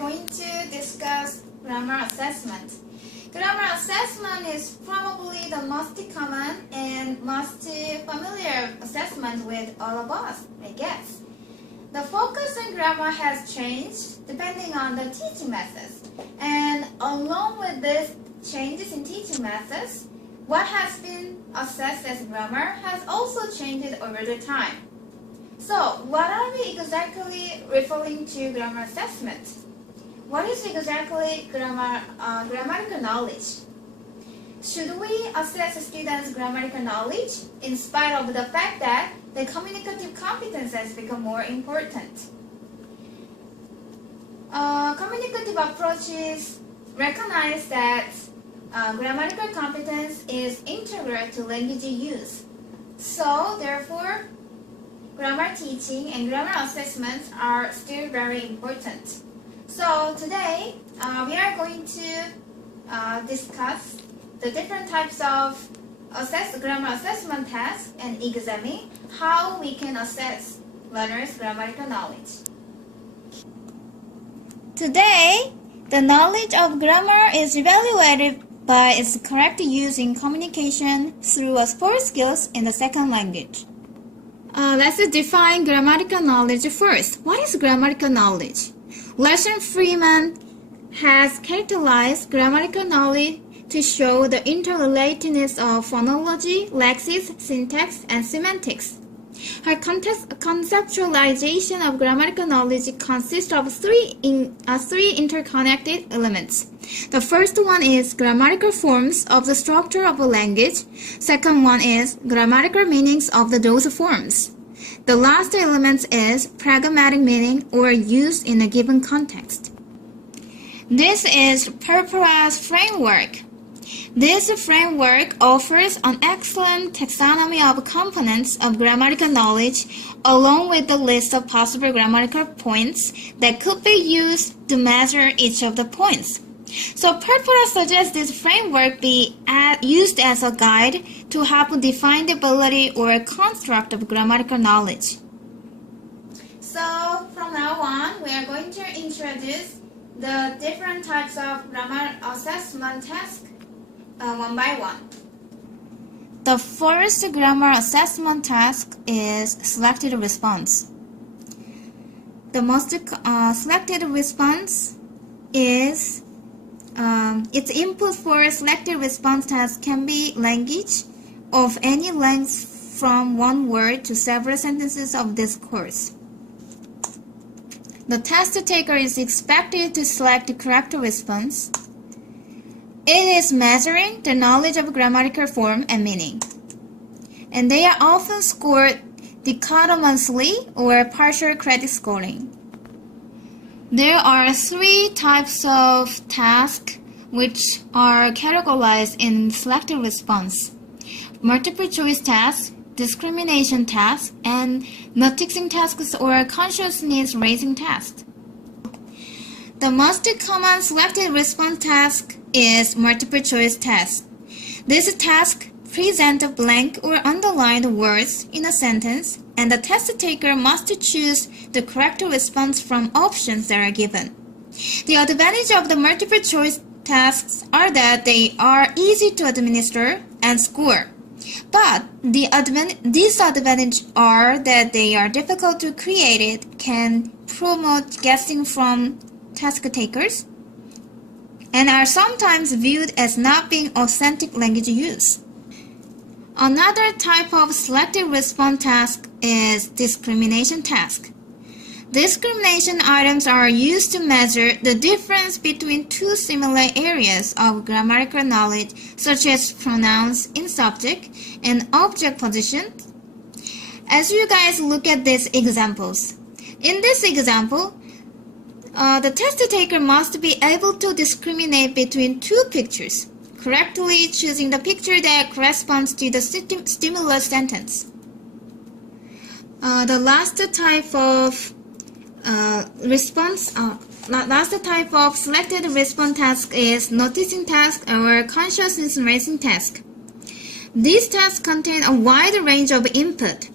going to discuss grammar assessment. Grammar assessment is probably the most common and most familiar assessment with all of us, I guess. The focus on grammar has changed depending on the teaching methods. And along with these changes in teaching methods, what has been assessed as grammar has also changed over the time. So, what are we exactly referring to grammar assessment? What is exactly grammatical knowledge? Should we assess a student's grammatical knowledge in spite of the fact that the communicative competence has become more important? Communicative approaches recognize that grammatical competence is integral to language use. So, therefore, grammar teaching and grammar assessments are still very important. So today, we are going to discuss the different types of grammar assessment tasks and examine how we can assess learners' grammatical knowledge. Today, the knowledge of grammar is evaluated by its correct use in communication through 4 skills in the second language. Let's define grammatical knowledge first. What is grammatical knowledge? Lesson Freeman has characterized grammatical knowledge to show the interrelatedness of phonology, lexis, syntax, and semantics. Her conceptualization of grammatical knowledge consists of three interconnected elements. The first one is grammatical forms of the structure of a language. Second one is grammatical meanings of those forms. The last element is pragmatic meaning or use in a given context. This is Purpura's framework. This framework offers an excellent taxonomy of components of grammatical knowledge along with the list of possible grammatical points that could be used to measure each of the points. So Purpura suggests this framework be used as a guide to help define the ability or construct of grammatical knowledge. So from now on, we are going to introduce the different types of grammar assessment tasks one by one. The first grammar assessment task is selected response. The most selected response is its input for a selected response task can be language of any length from one word to several sentences of discourse. The test taker is expected to select the correct response. It is measuring the knowledge of grammatical form and meaning. And they are often scored dichotomously or partial credit scoring. There are 3 types of tasks which are categorized in selected response: multiple choice tasks, discrimination tasks, and noticing tasks or consciousness raising tasks. The most common selected response task is multiple choice task. This task presents blank or underlined words in a sentence, and the test taker must choose the correct response from options that are given. The advantage of the multiple choice tasks are that they are easy to administer and score. But the disadvantage are that they are difficult to create, can promote guessing from task takers, and are sometimes viewed as not being authentic language use. Another type of selected response task is discrimination task. Discrimination items are used to measure the difference between 2 similar areas of grammatical knowledge, such as pronouns in subject and object position. As you guys look at these examples, in this example, the test taker must be able to discriminate between 2 pictures, correctly choosing the picture that corresponds to the stimulus sentence. The last type of selected response task is noticing task or consciousness raising task. These tasks contain a wide range of input,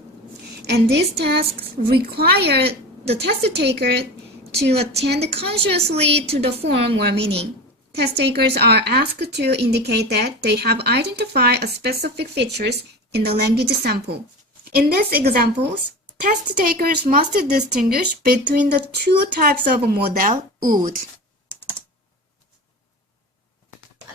and these tasks require the test taker to attend consciously to the form or meaning. Test takers are asked to indicate that they have identified a specific features in the language sample. In these examples, test takers must distinguish between the two types of model would.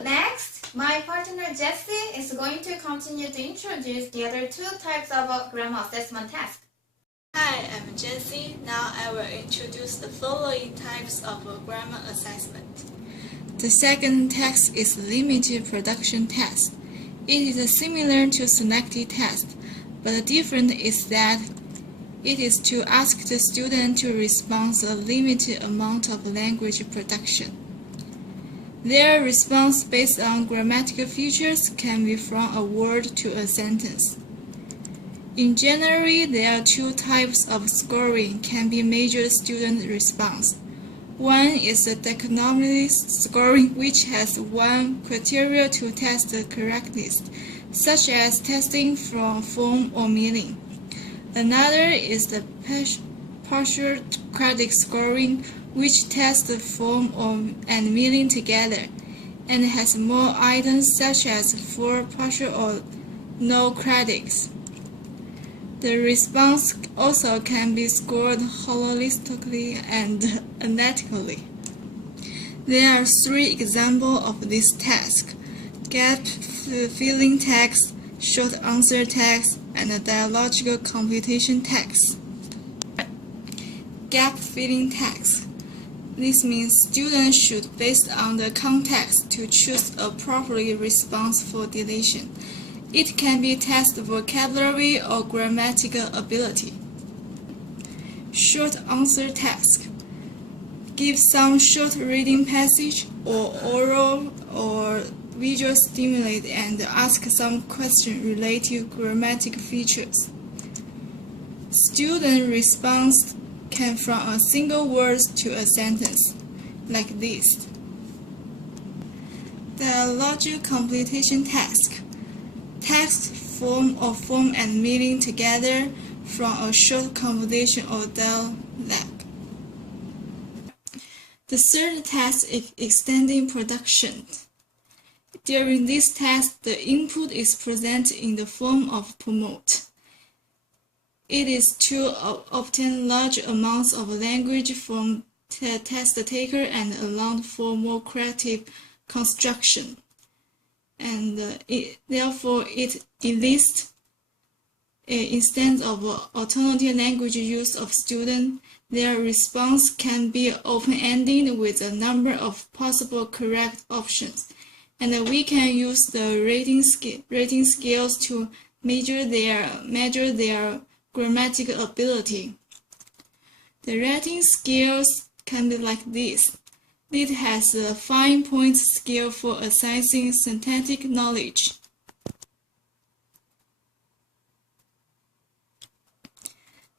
Next, my partner Jessie is going to continue to introduce the other two types of grammar assessment test. Hi, I'm Jessie. Now I will introduce the following types of grammar assessment. The second test is limited production test. It is similar to selected test, but the difference is that it is to ask the student to respond a limited amount of language production. Their response based on grammatical features can be from a word to a sentence. In general, there are two types of scoring can be measured student response. One is the dichotomous scoring, which has one criteria to test the correctness, such as testing from form or meaning. Another is the partial credit scoring, which tests the form and meaning together, and has more items such as for partial or no credits. The response also can be scored holistically and analytically. There are three examples of this task: gap filling task, short answer task, and a dialogical computation task. Gap filling task. This means students should, based on the context, to choose a appropriate response for deletion. It can be test vocabulary or grammatical ability. Short answer task. Give some short reading passage or oral or visual stimulate and ask some question related to grammatical features. Student response can from a single word to a sentence, like this. Dialogical computation task. Text, form and meaning together from a short conversation or dialogue. The third task is extending production. During this task, the input is presented in the form of promote. It is to obtain large amounts of language from the test taker and allow for more creative construction. And therefore, it enlists instead of alternative language use of students. Their response can be open-ended with a number of possible correct options, and we can use the rating scales to measure their grammatical ability. The rating scales can be like this. It has a 5-point scale for assessing syntactic knowledge.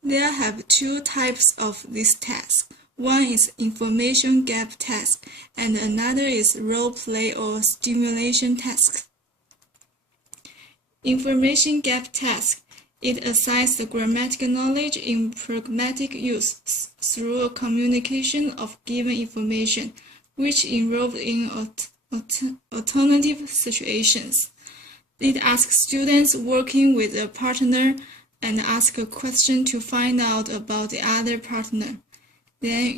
There have two types of this task. One is information gap task, and another is role play or stimulation task. Information gap task. It assigns the grammatical knowledge in pragmatic use through a communication of given information, which involved in alternative situations. It asks students working with a partner and ask a question to find out about the other partner. Then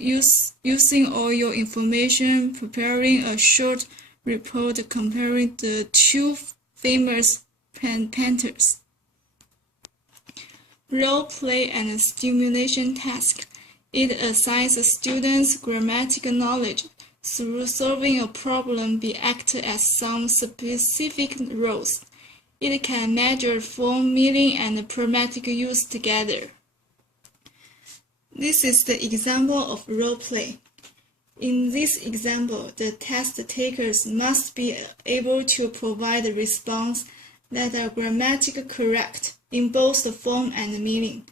using all your information, preparing a short report comparing the two famous painters. Role play and stimulation task. It assigns students grammatical knowledge through solving a problem be acted as some specific roles. It can measure form, meaning, and pragmatic use together. This is the example of role play. In this example, the test takers must be able to provide a response that are grammatically correct in both the form and meaning,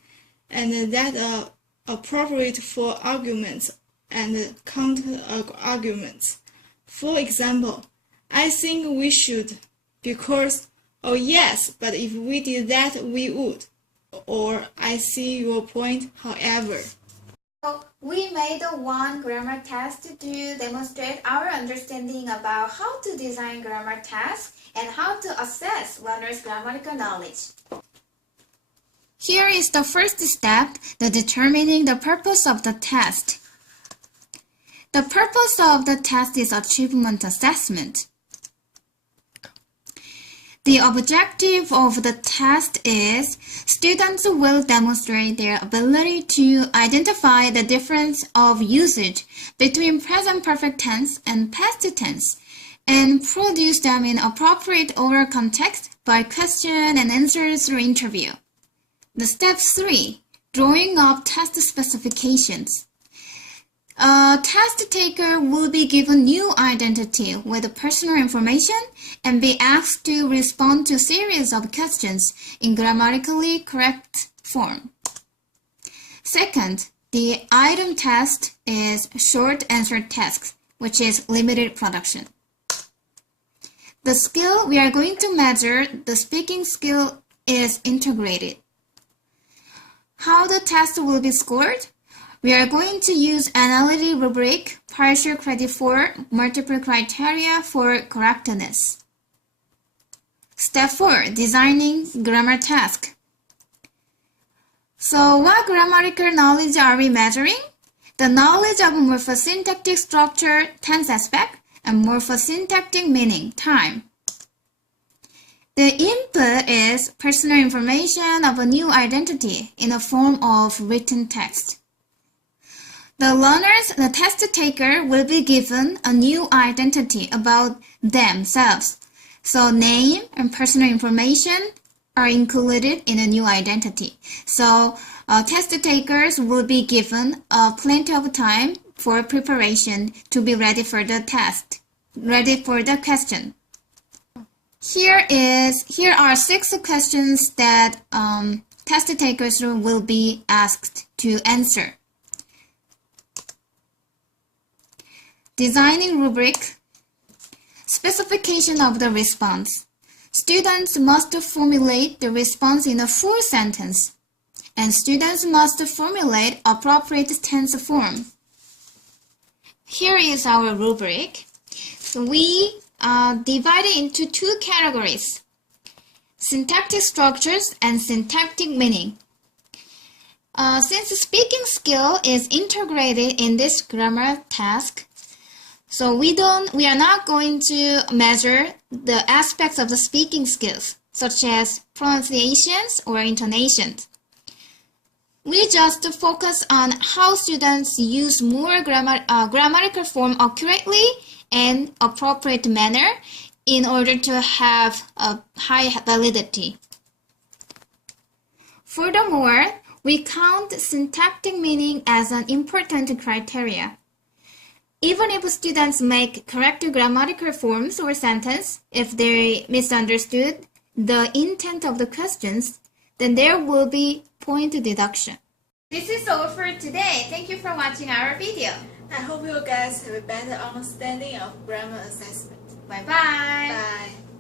and that are appropriate for arguments and counter-arguments. For example, I think we should, because, oh yes, but if we did that, we would, or I see your point, however. So we made one grammar test to demonstrate our understanding about how to design grammar tasks and how to assess learners' grammatical knowledge. Here is the first step, the determining the purpose of the test. The purpose of the test is achievement assessment. The objective of the test is students will demonstrate their ability to identify the difference of usage between present perfect tense and past tense and produce them in appropriate oral context by question and answer through interview. The step 3, drawing up test specifications. A test taker will be given new identity with personal information and be asked to respond to a series of questions in grammatically correct form. Second, the item test is short answer task, which is limited production. The skill we are going to measure, the speaking skill, is integrated. How the test will be scored? We are going to use analytic rubric, partial credit for, multiple criteria for correctness. Step 4, designing grammar task. So what grammatical knowledge are we measuring? The knowledge of morphosyntactic structure, tense aspect, and morphosyntactic meaning, time. The input is personal information of a new identity in the form of written text. The learners, the test taker, will be given a new identity about themselves. So name and personal information are included in a new identity. So test takers will be given plenty of time for preparation to be ready for the test, ready for the question. Here are 6 questions that test takers will be asked to answer. Designing rubric. Specification of the response. Students must formulate the response in a full sentence, and students must formulate appropriate tense form. Here is our rubric. We divide it into 2 categories: syntactic structures and syntactic meaning. Since speaking skill is integrated in this grammar task, so we are not going to measure the aspects of the speaking skills, such as pronunciations or intonations. We just focus on how students use more grammatical form accurately and appropriate manner in order to have a high validity. Furthermore, we count syntactic meaning as an important criteria. Even if students make correct grammatical forms or sentence, if they misunderstood the intent of the questions, then there will be point deduction. This is all for today. Thank you for watching our video. I hope you guys have a better understanding of grammar assessment. Bye-bye. Bye.